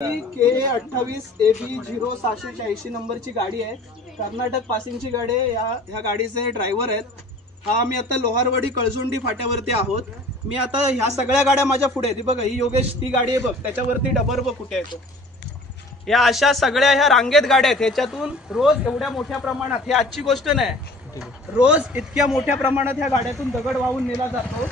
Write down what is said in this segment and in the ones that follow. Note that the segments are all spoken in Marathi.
K28AB0686 नंबरची गाडी आहे। कर्नाटक पासिंगची गाडी आहे। ह्या गाडीचे ड्रायव्हर आहेत। हा आम्ही आता लोहारवाडी कळजुंडी फाट्यावरती आहोत। मी आता ह्या सगळ्या गाड्या माझ्या पुढे आहेत। बघा ही योगेश ती गाडी आहे बघ, त्याच्यावरती डबर बघ कुठे आहे तो। या अशा सगळ्या ह्या रांगेत गाड्या आहेत। ह्याच्यातून रोज एवढ्या मोठ्या प्रमाणात, ही आजची गोष्ट नाही, रोज इतक्या मोठ्या प्रमाणात ह्या गाड्यातून दगड वाहून नेला जातो।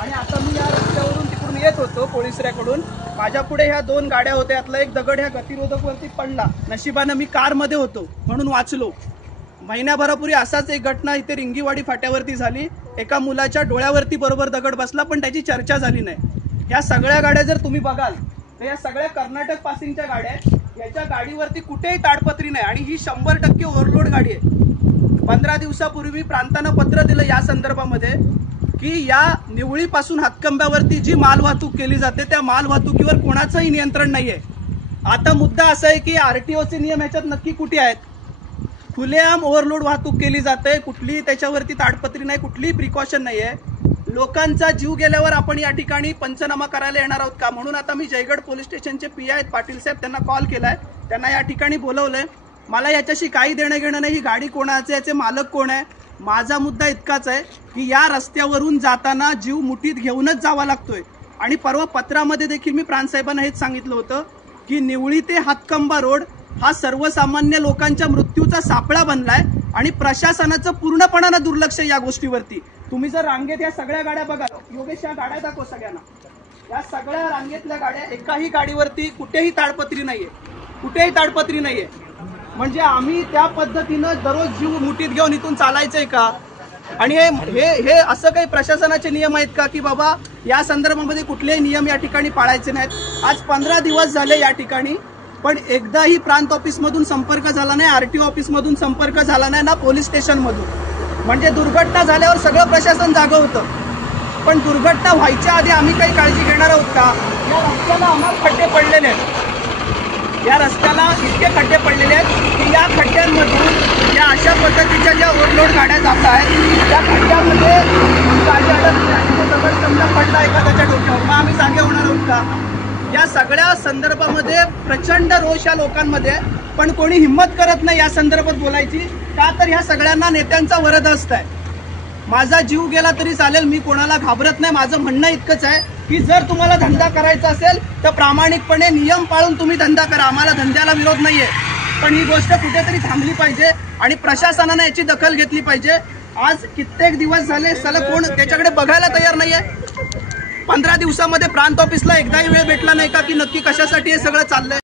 आणि आता मी या रस्त्यावरून तिकडून येत होतो पोलिसऱ्याकडून, माझ्या पुढे ह्या दोन गाड्या होत्या, यातला एक दगड ह्या गतिरोधक वरती पडला। नशिबाने मी कार मध्ये होतो म्हणून वाचलो। महिन्याभरापूर्वी असाच एक घटना इथे रिंगीवाडी फाट्यावरती झाली। एका मुलाच्या डोळ्यावरती बरोबर दगड बसला, पण त्याची चर्चा झाली नाही। या सगळ्या गाड्या जर तुम्ही बघाल तर या सगळ्या कर्नाटक पासिंगच्या गाड्या आहेत। याच्या गाडीवरती कुठेही ताडपत्री नाही आणि ही 100% ओव्हरलोड गाडी आहे। 15 दिवसापूर्वी प्रांतानं पत्र दिलं या संदर्भामध्ये की या निवळीपासून हातकंब्यावरती जी माल वाहतूक केली जाते त्या माल वाहतुकीवर कोणाचंही नियंत्रण नाहीये। आता मुद्दा असा आहे की आरटीओचे नियम ह्याच्यात नक्की कुठे आहेत? खुलेआम ओव्हरलोड वाहतूक केली जाते, कुठलीही त्याच्यावरती ताडपत्री नाही, कुठलीही प्रिकॉशन नाहीये। लोकांचा जीव गेल्यावर आपण या ठिकाणी पंचनामा करायला येणार आहोत का? म्हणून आता मी जयगड पोलीस स्टेशनचे पी आहेत पाटील साहेब, त्यांना कॉल केलाय, त्यांना या ठिकाणी बोलवलंय। मला याच्याशी काही देणं घेणं नाही, ही गाडी कोणाची, याचे मालक कोण आहे। माझा मुद्दा इतकाच आहे की या रस्त्यावरून जाताना जीव मुठीत घेऊनच जावा लागतोय। आणि परवा पत्रामध्ये देखील मी प्रांतसाहेबांना हेच सांगितलं होतं की निवळी ते हातकंबा रोड हा सर्वसामान्य लोकांच्या मृत्यूचा सापळा बनलाय आणि प्रशासनाचं पूर्णपणानं दुर्लक्ष या गोष्टीवरती। तुम्ही जर रांगेत या सगळ्या गाड्या बघा, योगेश या गाड्या दाखव सगळ्यांना, या सगळ्या रांगेतल्या गाड्या, एकाही गाडीवरती कुठेही ताडपत्री नाहीये, कुठेही ताडपत्री नाहीये। म्हणजे आम्ही त्या पद्धतीनं दररोज जीव मुठीत घेऊन इथून चालायचंय का? आणि हे असं काही प्रशासनाचे नियम आहेत का की बाबा या संदर्भामध्ये कुठलेही नियम या ठिकाणी पाळायचे नाहीत? आज 15 दिवस झाले या ठिकाणी, पण एकदाही प्रांत ऑफिस मधून संपर्क झाला नाही, आरटीओ ऑफिस मधून संपर्क झाला नाही, ना पोलीस स्टेशन मधून। म्हणजे दुर्घटना झाल्यावर सगळं प्रशासन जागं होतं, पण दुर्घटना व्हायच्या आधी आम्ही काही काळजी घेणार आहोत का? या रस्त्याला आम्हाला खड्डे पडलेले आहेत, या रस्त्याला इतके खड्डे पडलेले आहेत की या खड्ड्यांमधून या अशा पद्धतीच्या ज्या ओव्हरलोड गाड्या जात आहेत त्या खड्ड्यामध्ये गाडी अडकली, दगड समजा पडला एखाद्याच्या डोक्यावर, मग आम्ही जागे होणार आहोत का? या सगळ्या संदर्भामध्ये प्रचंड रोष या लोकांमध्ये, पण कोणी हिंमत करत नाही या संदर्भात बोलायची का? तर ह्या सगळ्यांना नेत्यांचा वरदहस्त आहे। माझा जीव गेला तरी चालेल, मी कोणाला घाबरत नाही। माझं म्हणणं इतकंच आहे की जर तुम्हाला धंदा करायचा असेल तर प्रामाणिकपणे नियम पाळून तुम्ही धंदा करा, आम्हाला धंद्याला विरोध नाहीये, पण ही गोष्ट कुठेतरी थांबली पाहिजे आणि प्रशासनाने याची दखल घेतली पाहिजे। आज कित्येक दिवस झाले सलग कोण त्याच्याकडे बघायला तयार नाहीये। 15 दिवसामध्ये प्रांत ऑफिसला एकदाही वेळ भेटला नाही का की नक्की कशासाठी हे सगळं चाललंय?